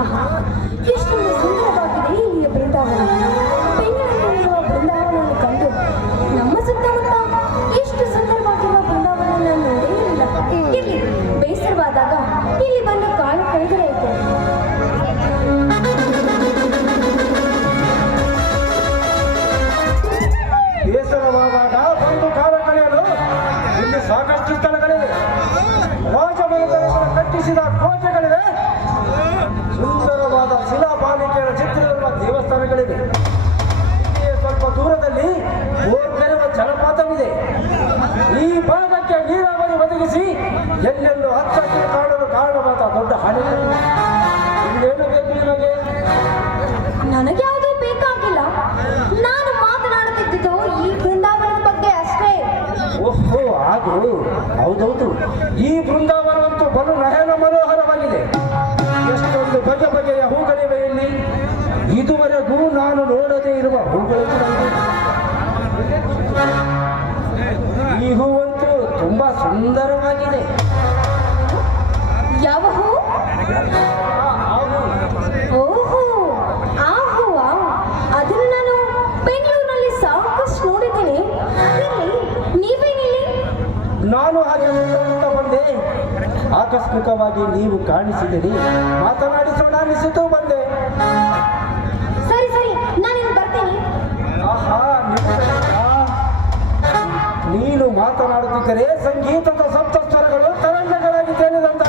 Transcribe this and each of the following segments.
ಆಹಾ, ಎಷ್ಟೊಂದು ಸುಂದರವಾಗಿದೆ ಇಲ್ಲಿಯ ಬೃಂದಾವನ. ಬೆಂಗಳೂರಿನಲ್ಲಿರುವ ಬೃಂದಾವನವನ್ನು ಕಂಡು ನಮ್ಮ ಸುತ್ತಮುತ್ತ ಎಷ್ಟು ಸುಂದರವಾಗಿರುವ ಬೃಂದಾವನ ನಾನು ನೋಡೇ ಇಲ್ಲ. ಇಲ್ಲಿ ಬೇಸರವಾದಾಗ ಇಲ್ಲಿ ಬಂದು ಕಾಲ ಕಳೆದರೆ ಇದ್ದೆ. ಬೇಸರವಾದಾಗ ಬಂದು ಕಾಲ ಕಳೆಯಲು ಇಲ್ಲಿ ಸಾಕಷ್ಟು ಸ್ಥಳಗಳಿವೆ. ರಾಜಮನೆತನಗಳು ಕಟ್ಟಿಸಿದ ಕೋಟೆಗಳಿವೆ. ಸುಂದರವಾದ ಶಿಲಾಪಾಲಿಕೆಯ ಚಿತ್ರವಿರುವ ದೇವಸ್ಥಾನಗಳಿವೆ. ಇಲ್ಲಿಯೇ ಸ್ವಲ್ಪ ದೂರದಲ್ಲಿ ಓರ್ಮೆರುವ ಜಲಪಾತವಿದೆ. ಈ ಭಾಗಕ್ಕೆ ನೀರಾವರಿ ಒದಗಿಸಿ ಎಲ್ಲೆಲ್ಲೂ ಹಚ್ಚ ಕಾಣಲು ಕಾರಣವಾದ ದೊಡ್ಡ ಹಣೆಗಳು. ಇನ್ನೇನು ಬೇಕು ನಿಮಗೆ? ನನಗೆ ಯಾವುದೂ ಬೇಕಾಗಿಲ್ಲ. ನಾನು ಮಾತನಾಡುತ್ತಿದ್ದು ಈ ಬೃಂದಾವನದ ಬಗ್ಗೆ ಅಷ್ಟೇ. ಓಹೋ, ಹಾಗೂ ಹೌದೌದು. ಈ ಬೃಂದಾವನವಂತೂ ಬಲು ನಯನ ಮನೋಹರವಾಗಿದೆ. ಎಷ್ಟೊಂದು ಬಗೆ ಬಗೆಯ ಹೂಗಳಿವೆ ಇಲ್ಲಿ. ಇದುವರೆಗೂ ನಾನು ನೋಡದೇ ಇರುವ ಹೂಗಳು ಕೂಡ ಇವೆ. ಈ ಹೂವಂತೂ ತುಂಬಾ ಸುಂದರವಾಗಿದೆ. ಯಾವ ಹೂ? ಓಹೋ, ಆ ಹೂವಾ? ಅದನ್ನು ನಾನು ಬೆಂಗಳೂರಿನಲ್ಲಿ ಸಾಕಷ್ಟು ನೋಡಿದ್ದೀನಿ. ಇಲ್ಲಿ ನೀವೇನಿಲ್ಲಿ? ನಾನು ಹಾಗೆ ಅಂತ ಬಂದೆ. ಆಕಸ್ಮಿಕವಾಗಿ ನೀವು ಕಾಣಿಸಿದಿರಿ, ಮಾತನಾಡಿಸೋಣ ಅನಿಸಿತು ಬಂದೆ. ಸರಿ ಸರಿ, ನಾನಿನ್ನು ಬರ್ತೀನಿ. ಆಹಾ, ನೀನು ಮಾತನಾಡುತ್ತಿದ್ದರೆ ಸಂಗೀತದ ಸಪ್ತಸ್ವರಗಳು ತರಂಗಗಳಾಗಿ ತೇಲಿದಂತ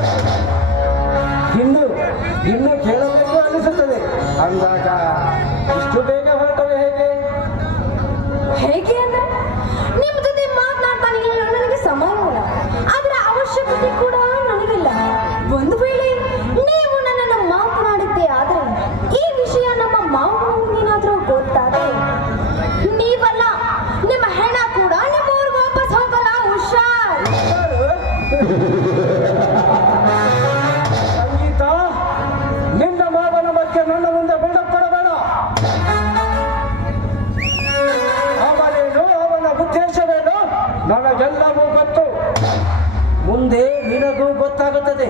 ಇನ್ನು ಕೇಳಬೇಕು ಅನಿಸುತ್ತದೆ. ಅಂದಾಗ ಇಷ್ಟು ಬೇಗ ಹೊರಟರೆ ಹೇಗೆ? ಹೇಗೆ ಅಂದ್ರೆ ನಿಮ್ಮ ಜೊತೆ ಮಾತನಾಡ್ತಾನೆ ನನಗೆ ಸಮಯ ಇಲ್ಲ. ಅದರ ಅವಶ್ಯಕತೆ ಕೂಡ ನನಗಿಲ್ಲ. ಒಂದು ವೇಳೆ ನೀವು ನನ್ನನ್ನು ಮಾತನಾಡಿದ್ದೆ ಆದರೆ ಈ ವಿಷಯ ನಮ್ಮ ಮಾವನಿಗೇನಾದ್ರೂ ಗೊತ್ತಾದ್ರೆ ನೀವಲ್ಲ, ನಿಮ್ಮ ಹೆಣ ಕೂಡ ನಿಮ್ಮ ಊರಿಗೆ ವಾಪಸ್ ಹೋಗಲ್ಲ. ಹುಷಾರ್. ಸಂಗೀತ, ನಿನ್ನ ಮಾವನ ಬಗ್ಗೆ ನನ್ನ ಮುಂದೆ ಬಿಲ್ಡಪ್ ಕೊಡಬೇಡ. ಅವನೇನು, ಅವನ ಉದ್ದೇಶವೇನು ನನಗೆಲ್ಲವೂ ಗೊತ್ತು. ಮುಂದೆ ನಿನಗೂ ಗೊತ್ತಾಗುತ್ತದೆ.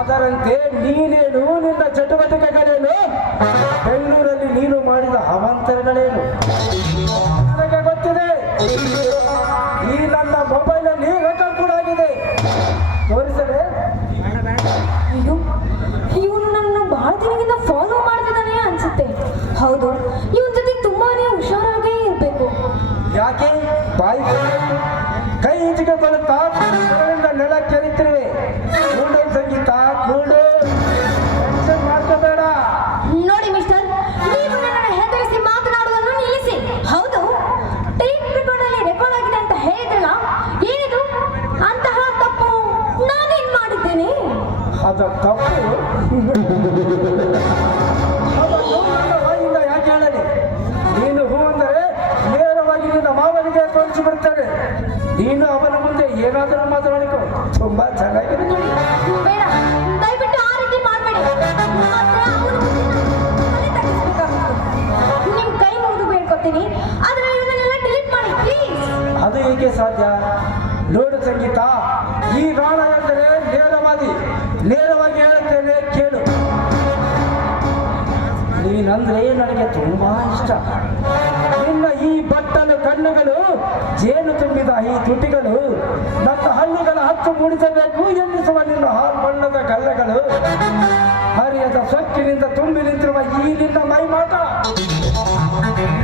ಅದರಂತೆ ನೀನೇನು, ನಿನ್ನ ಚಟುವಟಿಕೆಗಳೇನು, ಬೆಂಗಳೂರಲ್ಲಿ ನೀನು ಮಾಡಿದ ಅವಾಂತರಗಳೇನು ನನಗೆ ಗೊತ್ತಿದೆ. ಈ ನನ್ನ ಮೊಬೈಲಲ್ಲಿ ರೆಕಾರ್ಡ್ ಕೂಡ ಆಗಿದೆ. ತೋರಿಸಲೇ? ಇವನು ನನ್ನ ಬಹಳ ದಿನದಿಂದ ಫಾಲೋ ಮಾಡ್ತಿದ್ದಾನೆ ಅನ್ಸುತ್ತೆ. ಹೌದು, ಇವನ್ ಜೊತೆ ತುಂಬಾನೇ ಹುಷಾರಾಗೇ ಇರ್ಬೇಕು. ಯಾಕೆ ಬಾಯಿ ಕೈ ಈಚೆಗೆ ಬರುತ್ತಾ ನೆಲ ಕೆರಿತಿರುವೆ. ಕೂಡು ಸಂಗೀತ, ಕೂಡು, ಟೆನ್ಷನ್ ಮಾಡ್ಕೋಬೇಡ. ನೋಡಿ ಮಿಸ್ಟರ್, ನೀವು ನನ್ನನ್ನು ಹೆದರಿಸಿ ಮಾತನಾಡುವುದನ್ನು ನಿಲ್ಲಿಸಿ. ಹೌದು, ಟೇಪ್ ರೆಕಾರ್ಡಲ್ಲಿ ರೆಕಾರ್ಡ್ ಆಗಿದೆ ಅಂತ ಹೇಳಿದ್ರಲ್ಲ, ಏನಿದು? ಅಂತಹ ತಪ್ಪು ನಾನೇನ್ ಮಾಡಿದ್ದೇನೆ? ಅದ ತಪ್ಪು ನನ್ನ ಬಾಯಿಂದ ಯಾಕೆ ಹೇಳಲಿ? ನೀನು ಹೂ ಅಂದರೆ ನೇರವಾಗಿ ನಿನ್ನ ಮಾವನಿಗೆ ತೋರಿಸಿಬಿಡ್ತೇನೆ. ನೀನು ಅವನ ಮುಂದೆ ಏನಾದರೂ ಮಾತನಾಡಿಕೊ, ತುಂಬಾ ಚೆನ್ನಾಗಿರುತ್ತೆ. ಬೇಡ, ದಯವಿಟ್ಟು ಆ ರೀತಿ ಮಾಡಬೇಡಿ. ನಿಮ್ ಕೈ ಮುಗಿದು ಬೇಡ್ಕೊತೀನಿ, ಆದ್ರೆ ಇದನ್ನೆಲ್ಲ ಡಿಲೀಟ್ ಮಾಡಿ ಪ್ಲೀಸ್. ಅದು ಹೇಗೆ ಸಾಧ್ಯ? ನೋಡು ಸಂಗೀತ, ಈ ರಾಣ ಎಂದರೆ ನೇರವಾಗಿ ಹೇಳುತ್ತೇನೆ, ಕೇಳು. ನೀನಂದ್ರೆ ನನಗೆ ತುಂಬಾ ಇಷ್ಟ. ನಿನ್ನ ಈ ಬಟ್ಟಲು ಕಣ್ಣುಗಳು, ಜೇನು ತುಂಬಿದ ಈ ತುಟಿಗಳು, ನನ್ನ ಹಣ್ಣುಗಳ ಹತ್ತು ಮೂಡಿಸಬೇಕು ಎನ್ನಿಸುವ ನಿನ್ನ ಹಾಲು ಬಣ್ಣದ ಗಲ್ಲಗಳು, ಹರಿಯದ ಸೊಕ್ಕಿನಿಂದ ತುಂಬಿ ನಿಂತಿರುವ ಈ ನಿನ್ನ ಮೈಮಾಟ,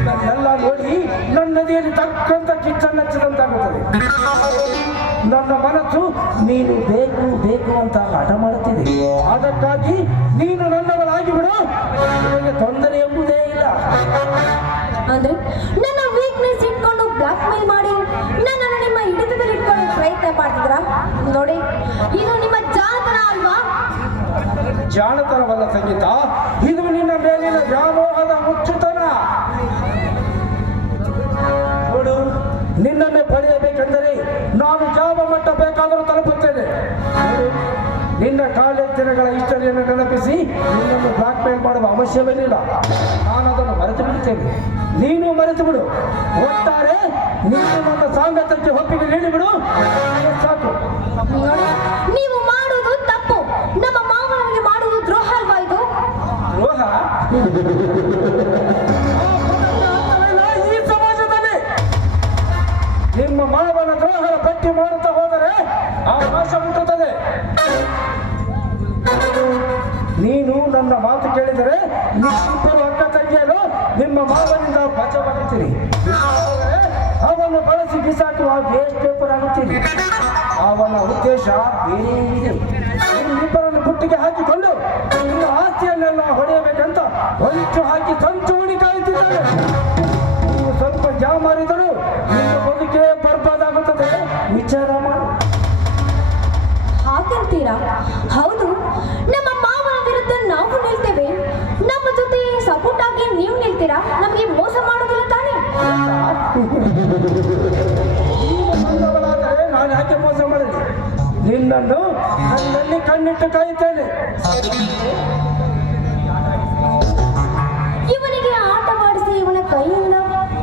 ನನ್ನೆಲ್ಲ ನೋಡಿ ನನ್ನದೇನು ತಕ್ಕಂತ ಕಿಚ್ಚನ್ನಚ್ಚಿದಂತಾಗುತ್ತದೆ. ನನ್ನ ಮನಸ್ಸು ನೀನು ಬೇಕು ಬೇಕು ಅಂತ ಹಠ ಮಾಡುತ್ತಿದೆ. ಅದಕ್ಕಾಗಿ ನೀನು ನನ್ನವಳಾಗಿ ಬಿಡು, ನಿನಗೆ ತೊಂದರೆ ಎಂಬುದೇ ಇಲ್ಲ. ಅಂದ್ರೆ ನನ್ನ ವೀಕ್ನೆಸ್ ಇಟ್ಕೊಂಡು ಬ್ಲಾಕ್ ಮೇಲ್ ಮಾಡಿ ನನ್ನನ್ನು ನಿಮ್ಮ ಹಿಡಿತದಲ್ಲಿ ಇಟ್ಕೊಂಡು ಪ್ರಯತ್ನ ಮಾಡ್ತಿದ್ರಾ? ನೋಡಿ, ಇದು ನಿಮ್ಮ ಜಾಣತನ ಅಲ್ವಾ? ಜಾಣತನವಲ್ಲ ಸಂಗೀತ, ಇದು ನಿನ್ನ ಮೇಲಿನ ವ್ಯಾಮೋಹದ ಹುಚ್ಚುತನ. ನೋಡು, ನಿನ್ನನ್ನೇ ಪಡೆಯಬೇಕೆಂದರೆ ನಾನು ಯಾವ ಮಟ್ಟ ಬೇಕಾದರೂ ತಲುಪುತ್ತೇನೆ. ನಿನ್ನ ಕಾಲೇಜ್ ದಿನಗಳ ಹಿಸ್ಟರಿಯನ್ನು ನೆನಪಿಸಿ ನಿನ್ನನ್ನು ಬ್ಲಾಕ್ ಮೇಲ್ ಮಾಡುವ ಅವಶ್ಯವೇನಿಲ್ಲ. ನಾನು ಅದನ್ನು ಮರೆತು ಬಿಡುತ್ತೇನೆ, ನೀನು ಮರೆತು ಬಿಡು. ಒಟ್ಟಾರೆ ನೀನು ನನ್ನ ಸಾಂಗತ್ಯಕ್ಕೆ ಒಪ್ಪಿಗೆ ನೀಡಿಬಿಡು, ಸಾಕು. ನೀವು ಮಾಡುವುದು ತಪ್ಪು. ನಮ್ಮ ನನ್ನ ಮಾತು ಕೇಳಿದರೆ ಇಬ್ಬರು ಅಕ್ಕ ತಂಗಿಯರು ನಿಮ್ಮ ಮಾವನಿಂದ ಬಚಾವಾಗುತ್ತೀರಿ. ಅವನು ಬಳಸಿ ಬಿಸಾಕುವ ವೇಸ್ಟ್ ಪೇಪರ್ ಆಗುತ್ತೀರಿ. ಅವನ ಉದ್ದೇಶ ಬೇರೆ ಇದೆ. ನಿಮ್ಮಿಬ್ಬರನ್ನು ಬುಟ್ಟಿಗೆ ಹಾಕಿಕೊಂಡು ನಿಮ್ಮ ಆಸ್ತಿಯನ್ನೆಲ್ಲ ಹೊಡೆಯಬೇಕಂತ ಹೊಂಚು ಹಾಕಿ ಸಂಚೂಣಿ ಕಾಯುತ್ತಿದ್ದಾರೆ. ನೀವು ಸ್ವಲ್ಪ ಜಾಮಾರಿದರೂ ನಿಮ್ಮ ಬದುಕೇ ಬರ್ಬಾದಾಗುತ್ತದೆ. ವಿಚಾರ ಮಾಡಿ. ಹಾಗಂತೀರಾ? ಹೌದು, ನಮ್ಮ ಮಾವನ ವಿರುದ್ಧ ನಾವು ನಿಲ್ತೇವೆ. ನಮ್ಮ ಜೊತೆ ಸಪೋರ್ಟ್ ಆಗಿ ನೀವು ನಿಲ್ತೀರಾ? ನಮಗೆ ಮೋಸ ಮಾಡೋದಿಲ್ಲ ತಾನೇ? ಬಂದವಳಾದರೆ ನಾನು ಯಾಕೆ ಮೋಸ ಮಾಡಿದೆ? ನಿನ್ನನ್ನು ನನ್ನಲ್ಲಿ ಕಣ್ಣಿಟ್ಟು ಕಾಯುತ್ತೇನೆ. ಇವನಿಗೆ ಆಟವಾಡಿಸಿ ಇವನ ಕೈಯಿಂದ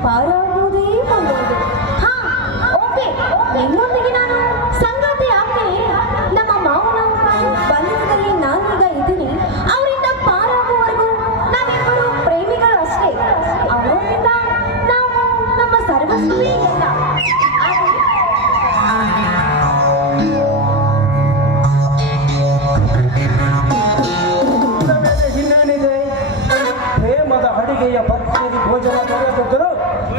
ಪಾರಾಗುವುದೇ ಬಂದದ್ದು. ಹಾ, ಓಕೆ, ನಿನ್ನೊಂದಿಗೆ ನಾನು ಸಂಗಾತಿ ಆಗ್ತೇನೆ. ನಮ್ಮ ಮಾವನ ಬಂಧನದಲ್ಲಿ ನಾನೀಗ ಇದ್ದೀನಿ. ಅವರಿಂದ ಪಾರಾಗುವವರೆಗೂ ನಾವಿಬ್ಬರು ಪ್ರೇಮಿಗಳು ಅಷ್ಟೇ. ಅವರಿಂದ ನಾವು ನಮ್ಮ ಸರ್ವಸ್ವೇ ಎಲ್ಲ. ಇನ್ನೇನಿದೆ? ಪ್ರೇಮದ ಅಡಿಗೆಯ ಭರ್ಜರಿ ಭೋಜನ ದೊರೆಯದಿದ್ದರೂ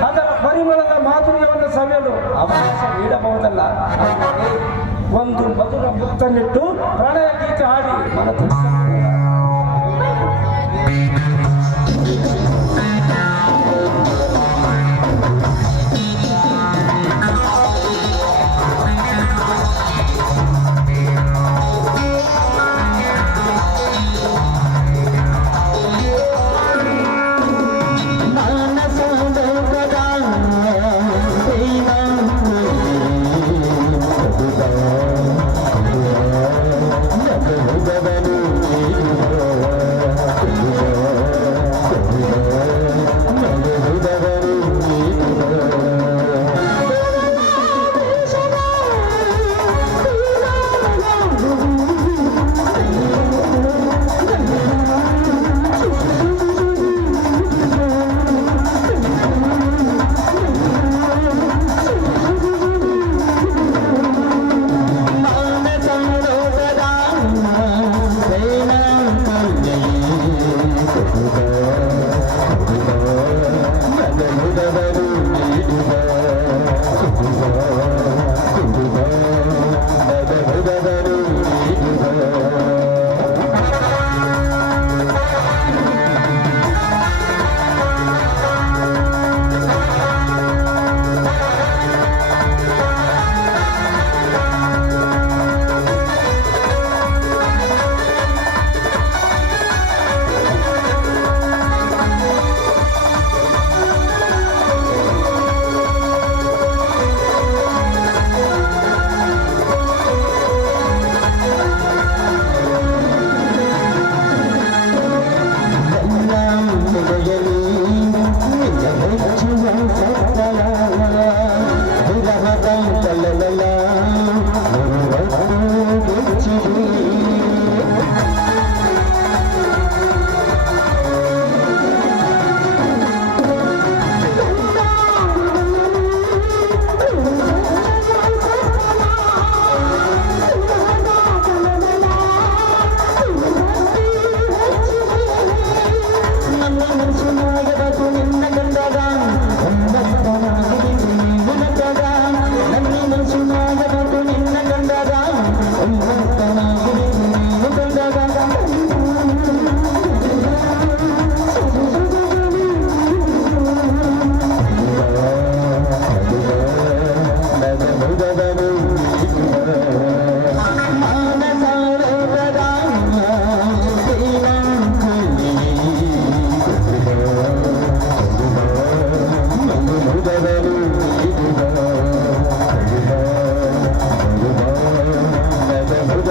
ಅದರ ಪರಿಮಳದ ಮಾಧುರ್ಯವನ್ನು ಸವಿಯಲು ಅವಕಾಶ ನೀಡಬಹುದಲ್ಲ. ಒಂದು ಮಧುರ ಮುತ್ತನ್ನಿಟ್ಟು ಪ್ರಣಯ ಗೀತೆ ಹಾಡಿ ಮನ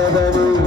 Thank you.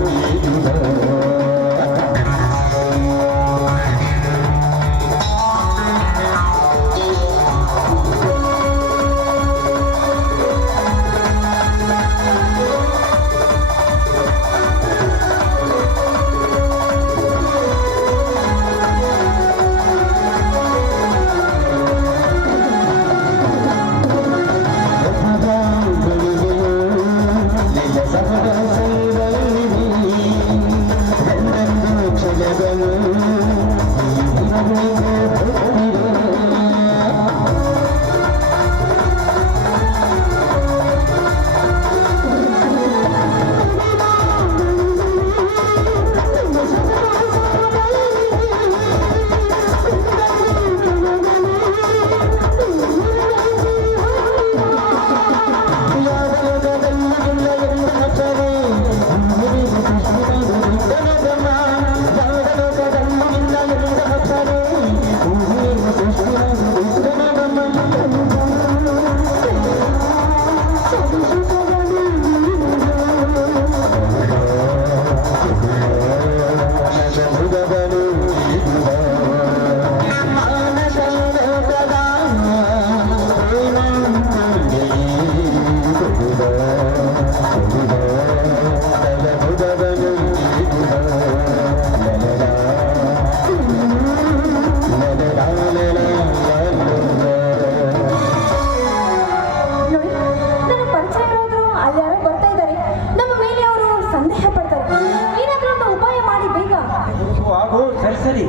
ಸರಿ.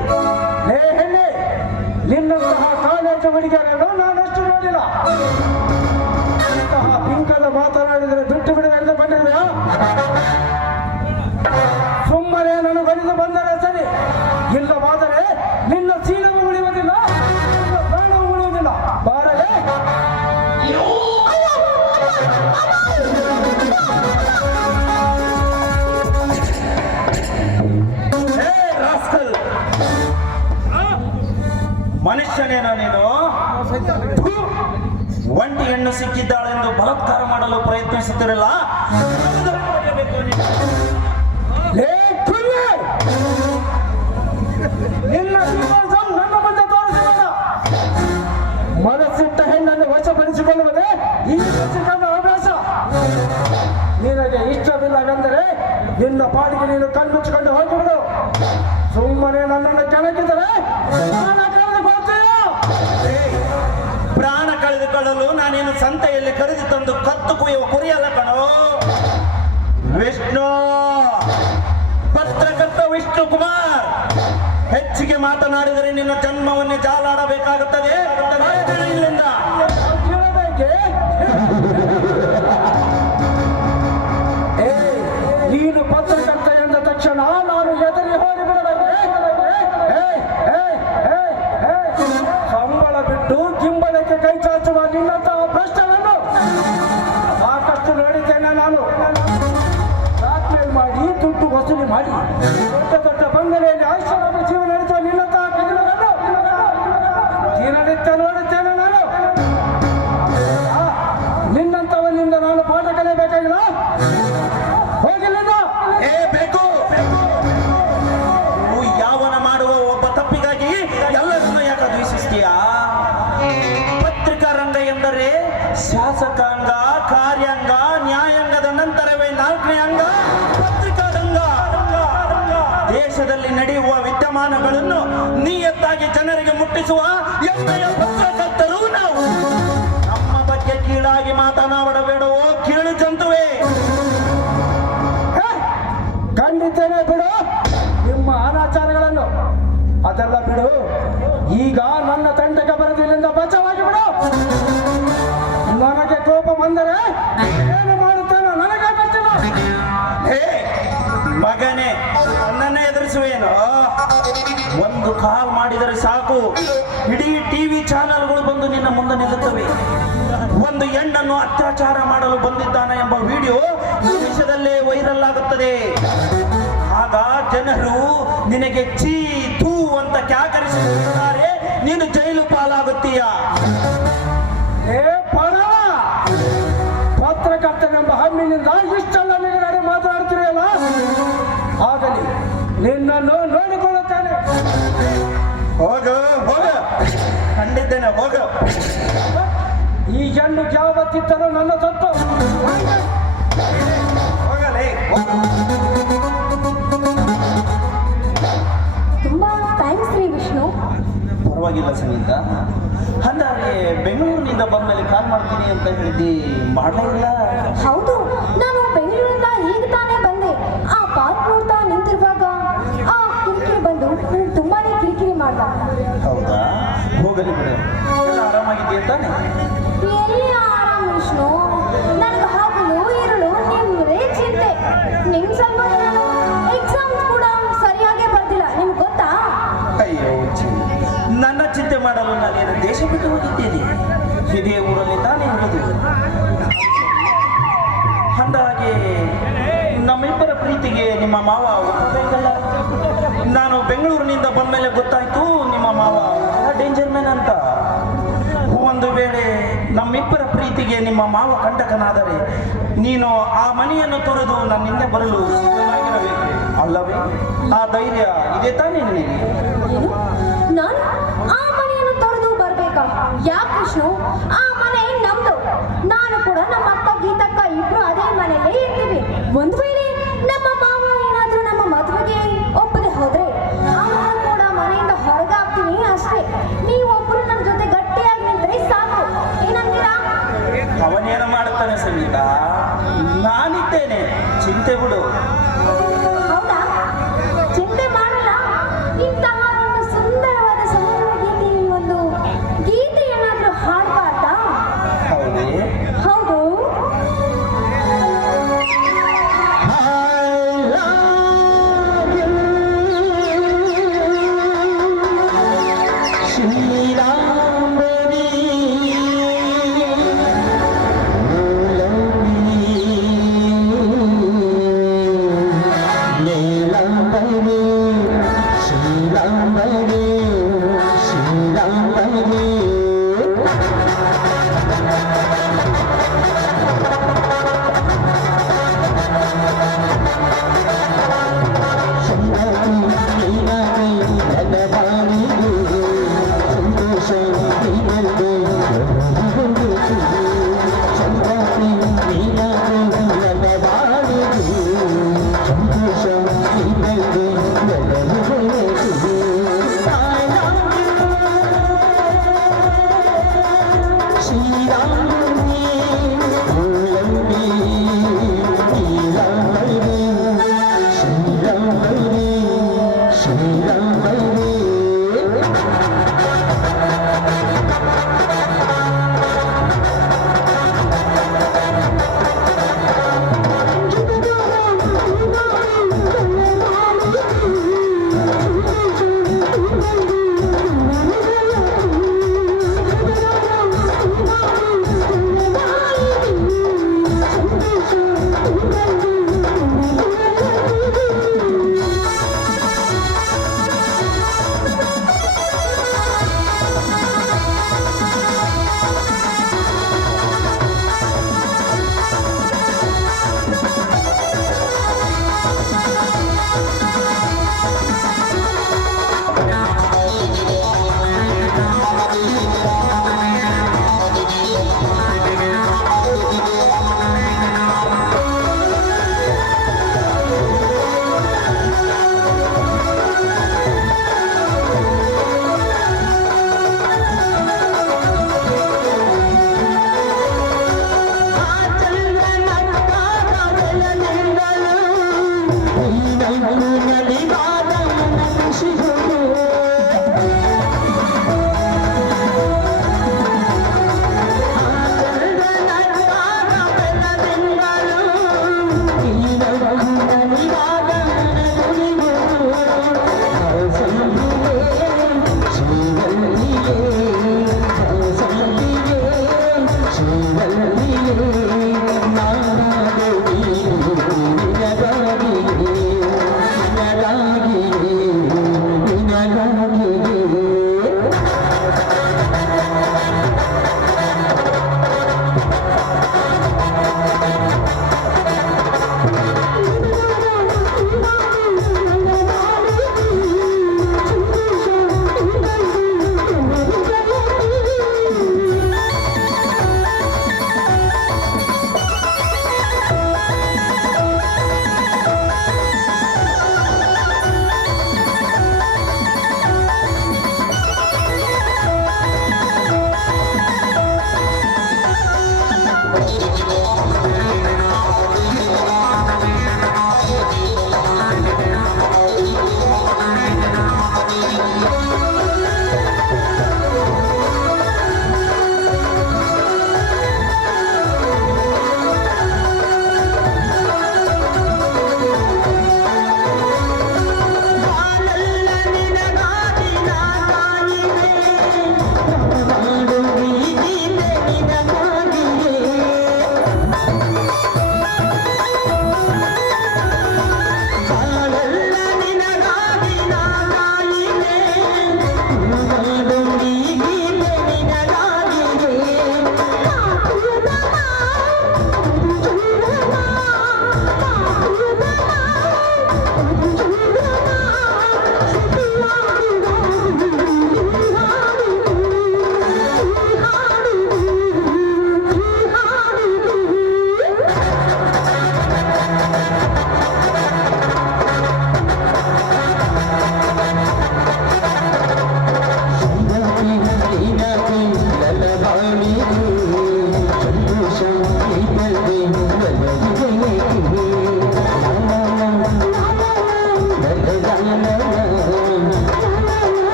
ಲೇ ಹೆಣ್ಣೆ, ನಿನ್ನಂತಹ ಕಾಲೇಜು ಹುಡುಗಿಯರನ್ನು ನಾನಷ್ಟು ನೋಡಿಲ್ಲ. ಇಂತಹ ಪಿಂಕದ ಮಾತನಾಡಿದರೆ ಬಿಟ್ಟು ಬಿಡುವೆಂದು ಬಂದಿರುವೆಯಾ? ಸುಮ್ಮನೆ ನಾನು ಬರೆದು ಬಂದರೆ ಸರಿ, ಇಲ್ಲವಾದರೆ ನಿನ್ನ ಸೀಲವು ಉಳಿಯುವುದಿಲ್ಲ, ನಿನ್ನ ಪ್ರಾಣವು ಉಳಿಯುವುದಿಲ್ಲ. ಬಾರಲೇ. ಮನುಷ್ಯನೇನೋ ನೀನು? ಒಂಟಿ ಹೆಣ್ಣು ಸಿಕ್ಕಿದ್ದಾಳೆಂದು ಬಲಾತ್ಕಾರ ಮಾಡಲು ಪ್ರಯತ್ನಿಸುತ್ತಿರಲ್ಲ. ಲೇ ಕುಲ್ಲೆ! ನಿನ್ನ ವಿಶ್ವಾಸ ನನ್ನ ಮುಂದೆ ತೋರಿಸಬೇಡ. ಮನಸ್ಸಿಟ್ಟ ಹೆಣ್ಣನ್ನು ವಶಪಡಿಸಿಕೊಳ್ಳುವುದೇ ಈ ರಸಿಕನ ಅಭ್ಯಾಸ. ನಿನಗೆ ಇಷ್ಟವಿಲ್ಲವೆಂದರೆ ನಿನ್ನ ಪಾಡಿಗೆ ನೀನು ಕಣ್ಮುಚ್ಚಿಕೊಂಡು ಹೋಗಿಬಿಡು. ಸುಮ್ಮನೆ ನನ್ನನ್ನು ಕೆಣಕಿದರೆ ಪ್ರಾಣ ಕಳೆದುಕೊಳ್ಳಲು ನಾನೇನು ಸಂತೆಯಲ್ಲಿ ಕರೆದು ತಂದು ಕತ್ತು ಕುಯ್ಯುವ ಕುರಿಯಲ್ಲ ಕಣೋ. ವಿಷ್ಣು, ಪತ್ರಕರ್ತ ವಿಷ್ಣು ಕುಮಾರ್, ಹೆಚ್ಚಿಗೆ ಮಾತನಾಡಿದರೆ ನಿನ್ನ ಜನ್ಮವನ್ನೇ ಜಾಲಾಡಬೇಕಾಗುತ್ತದೆ. ಇಲ್ಲಿಂದ ನೀನು ಪತ್ರಕರ್ತ ಎಂದ ತಕ್ಷಣ ನಾನು ಎದರಿ ಹೋಗಿ ಬಿಡಬೇಕು. ಸಂಬಳ ಬಿಟ್ಟು ಗಿಂಬಳಕ್ಕೆ ಕೈ ಚಾಚುವ ನಿನ್ನಂತಹ ಭ್ರಷ್ಟರನ್ನು ಸಾಕಷ್ಟು ನೋಡಿದ್ದೇನೆ ನಾನು. ಬ್ಲಾಕ್ಮೇಲ್ ಮಾಡಿ ದುಡ್ಡು ವಸೂಲಿ ಮಾಡಿ ದೊಡ್ಡ ದೊಡ್ಡ ಬಂಗಲೆಯಲ್ಲಿ ಐಶ್ವರ್ಯ ಜೀವನ ನಡೆಸುವ ನಿನ್ನಂತಹ ಕದಿಮರನ್ನು ದಿನನಿತ್ಯ ನೋಡುತ್ತೇನೆ ನಾನು. ನಿನ್ನಂತವನಿಂದ ನಾನು ಪಾಠ ಕಲಿಯಬೇಕಾಗಿಲ್ಲ. ಹೋಗಿಲ್ಲ. ಬೇಕು ಯಾವನ ಮಾಡುವ ಒಬ್ಬ ತಪ್ಪಿಗಾಗಿ ಎಲ್ಲರನ್ನು ಯಾಕೆ ದ್ವೇಷಿಸ್ತೀಯಾ? ಪತ್ರಿಕಾ ರಂಗ ಎಂದರೆ ಶಾಸಕಾಂಗ, ಕಾರ್ಯಾಂಗ, ನ್ಯಾಯಾಂಗದ ನಂತರವೇ 4ನೇ ಅಂಗ ಪತ್ರಿಕಾ ರಂಗ. ದೇಶದಲ್ಲಿ ನಡೆಯುವ ವಿದ್ಯಮಾನಗಳನ್ನು ನಿಯತ್ತಾಗಿ ಜನರಿಗೆ ಮುಟ್ಟಿಸುವ ಹೆಮ್ಮೆಯ ಪತ್ರಕರ್ತರು ನಾವು. ನಮ್ಮ ಬಗ್ಗೆ ಕೀಳಾಗಿ ಮಾತನಾಡಬೇಡವೋ ಕೀಳು ಜಂತುವೆ. ಖಂಡಿತೇನೆ ಬಿಡು ನಿಮ್ಮ ಅನಾಚಾರಗಳನ್ನು. ಅದೆಲ್ಲ ಬಿಡು. ಈಗ ನನ್ನ ತಂಡಕ್ಕೆ ಬರದಿಲ್ಲಿಂದ ಬಚಾವಾಗಿ ಬಿಡು. ನನಗೆ ಕೋಪ ಬಂದರೆ ಏನು ಮಾಡುತ್ತೇನೋ ನನಗೆ ಗೊತ್ತಿಲ್ಲ. ಹೇ ಮಗನೇ, ನನ್ನನ್ನೇ ಎದುರಿಸುವೇನು? ಒಂದು ಕಾಲ್ ಮಾಡಿದರೆ ಸಾಕು, ಇಡೀ ಟಿವಿ ಚಾನೆಲ್ಗಳು ಬಂದು ನಿನ್ನ ಮುಂದೆ ನಿಲ್ಲುತ್ತವೆ. ಒಂದು ಹೆಣ್ಣನ್ನು ಅತ್ಯಾಚಾರ ಮಾಡಲು ಬಂದಿದ್ದಾನೆ ಎಂಬ ವಿಡಿಯೋ ದೇಶದಲ್ಲೇ ವೈರಲ್ ಆಗುತ್ತದೆ. ಆಗ ಜನರು ನಿನಗೆ ಚೀ ತೂ ಅಂತ ಕ್ಯಾಕರಿಸುತ್ತಾರೆ. ನೀನು ಜೈಲು ಪಾಲಾಗುತ್ತೀಯ. ಏ ಪರವ, ಪತ್ರಕರ್ತನೆಂಬ ಹಮ್ಮಿನಿಂದ ಇಷ್ಟೆಲ್ಲ ನಿಗಡಿ ಮಾತನಾಡ್ತಿರಲ್ಲ. ಆಗಲಿ, ನಿನ್ನನ್ನು ನೋಡಿಕೊಳ್ಳುತ್ತೇನೆ. ಹೋಗು ಹೋಗು, ಕಂಡಿದ್ದೇನೆ, ಹೋಗು. ಈ ಹೆಣ್ಣು ಯಾವತ್ತಿದ್ದರೂ ನನ್ನ ಸತ್ತು. ಹೋಗಲೇ. ತುಂಬಾ ಥ್ಯಾಂಕ್ಸ್ ರೀ ವಿಷ್ಣು. ಪರವಾಗಿಲ್ಲ ಸಂಗೀತ. ಅಂದಾಗೆ ಬೆಂಗಳೂರಿನಿಂದ ಬಂದ್ಮೇಲೆ ಕಾಲ್ ಮಾಡ್ತೀನಿ ಅಂತ ಹೇಳಿದ್ದಿ, ಮಾಡಲೇ ಇಲ್ಲ. ಹೌದು, ನಾನು ಬೆಂಗಳೂರಿಂದ ಈಗ ತಾನೇ ಬಂದೆ. ಆ ಪಾರ್ಕ್ ನೋಡ್ತಾ ನಿಂತಿರುವಾಗ ಆ ಕಿರಿಕಿರಿ ಬಂದು ನನಗೆ ತುಂಬಾನೇ ಕಿರಿಕಿರಿ ಮಾಡ್ದ. ಹೌದಾ? ಹೋಗಲಿ ಬಿಡು. ಎಲ್ಲ ಆರಾಮಾಗಿದೆಯಾ ತಾನೆ? ಎಲ್ಲಿ ಆರಾಮ್ ವಿಷ್ಣು, ನನಗೆ ಹಗಲು ಇರಲು ನಿಮ್ದೇ ಚಿಂತೆ. ನಿಮ್ ಸ್ವಲ್ಪ ಎಕ್ಸಾಮ್ಸ್ ಕೂಡ ಸರಿಯಾಗಿ ಬರ್ದಿಲ್ಲ, ನಿಮ್ಗೆ ಗೊತ್ತಾ? ಅಯ್ಯೋ ಚಿ, ನನ್ನ ಚಿಂತೆ ಮಾಡಲು ನಾನೇನು ದೇಶ ಬಿಟ್ಟು ಹೋಗಿದ್ದೇನೆ. ಇದೇ ಊರಲ್ಲಿ ತಾನೇ ಇರೋದು. ಅಂದಾಗೆ ನಮ್ಮಿಬ್ಬರ ಪ್ರೀತಿಗೆ ನಿಮ್ಮ ಮಾವ ಒಪ್ಪಬೇಕಲ್ಲ. ನಾನು ಬೆಂಗಳೂರಿನಿಂದ ಬಂದ್ಮೇಲೆ ಗೊತ್ತಾಯ್ತು ನಿಮ್ಮ ಮಾವ ಡೇಂಜರ್ ಮ್ಯಾನ್ ಅಂತ. ಒಂದು ವೇಳೆ ನಮ್ಮಿಬ್ಬರ ಪ್ರೀತಿಗೆ ನಿಮ್ಮ ಮಾವ ಕಂಟಕನಾದರೆ ನೀನು ಆ ಮನೆಯನ್ನು ತೊರೆದು ನನ್ನಿಂದ ಬರಲು ಸಿದ್ಧನಾಗಿರಬೇಕು ಅಲ್ಲವೇ? ಆ ಧೈರ್ಯ ಇದೆ ತಾನೇ ನಿನಗೆ? ಏನು, ನಾನು ಆ ಮನೆಯನ್ನು ತೊರೆದು ಬರ್ಬೇಕಾ? ಯಾಕೆ ವಿಷ್ಣು? ಆ ಮನೆ ನಮ್ದು. ನಾನು ಕೂಡ ನಮ್ಮ ಅಕ್ಕ ಗೀತಕ್ಕ ಇಬ್ರು ಅದೇ ಮನೆಯಲ್ಲೇ ಇರ್ತೀವಿ. ಒಂದು ವೇಳೆ ನಮ್ಮ ಮಾವ ಏನಾದ್ರೂ ನಮ್ಮ ಮದುವೆಗೆ ಒಪ್ಪದೆ ಹೋದ್ರೆ ಅವನು ಕೂಡ ಮನೆಯಿಂದ ಹೊರಗಾಗ್ತೀನಿ ಅಷ್ಟೇ. ನೀವೊಬ್ರು ನನ್ನ ಜೊತೆ ಗಟ್ಟಿಯಾಗಿ ನಿಂತರೆ ಸಾಕು. ಏನಂತೀರಾ? ಅವನೇನು ಮಾಡುತ್ತಾನೆ ಸಂಗೀತ, ನಾನಿದ್ದೇನೆ, ಚಿಂತೆ ಬಿಡು. ಹೌದಾ? ಚಿಂತೆ ಮಾಡಲ್ಲ. ಇಂತಹ ಬರೇ ಶ್ರೀರಾಮ ಬರೇ ಶ್ರೀರಾಮ ಬರೇ